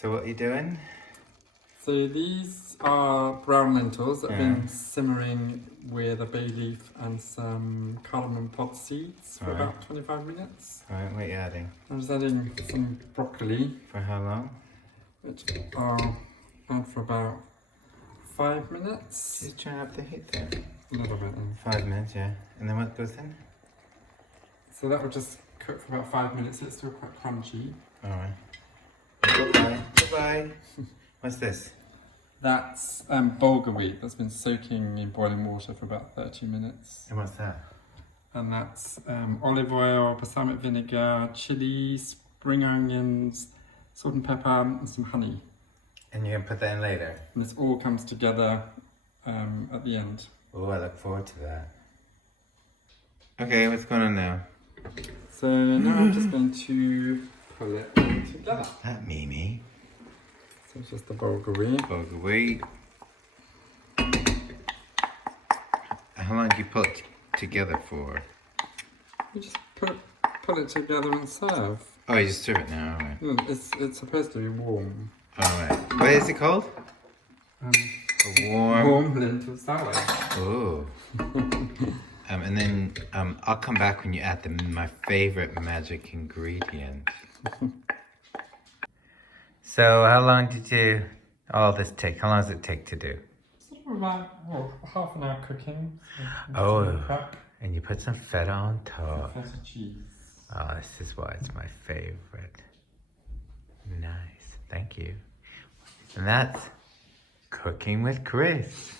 So what are you doing? So these are brown lentils that have been simmering with a bay leaf and some cardamom pod seeds for about 25 minutes. Alright, what are you adding? I'm just adding some broccoli, For how long? which I'll add for about 5 minutes. Just turn up the heat there. A little bit then. 5 minutes, yeah. And then what goes in? So that will just cook for about 5 minutes. It's still quite crunchy. Alright. Goodbye. Goodbye. What's this? That's bulgur wheat that's been soaking in boiling water for about 30 minutes. And what's that? And that's olive oil, balsamic vinegar, chili, spring onions, salt and pepper, and some honey. And you're going to put that in later? And this all comes together at the end. Oh, I look forward to that. Okay, what's going on now? So now I'm just going to pull it all together. That Mimi. So it's just the bulgur wheat. Bulgur wheat. How long do you put together for? You just put it together and serve. Oh, you just serve it now, alright. It's supposed to be warm. Alright. What is it called? A Warm lentil salad. Oh. And then I'll come back when you add my favorite magic ingredient. So how long did all this take? How long does it take to do? Sort of about half an hour cooking. Oh, and you put some feta on top. Feta cheese. Oh, this is why it's my favorite. Nice, thank you. And that's Cooking with Chris.